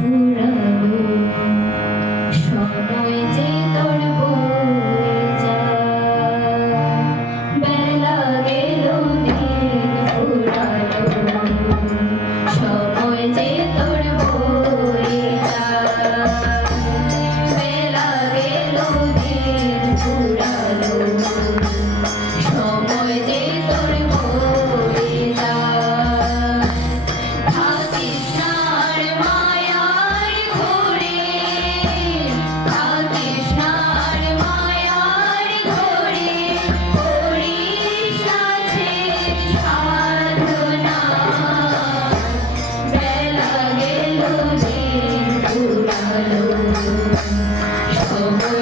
ফুরালো Oh,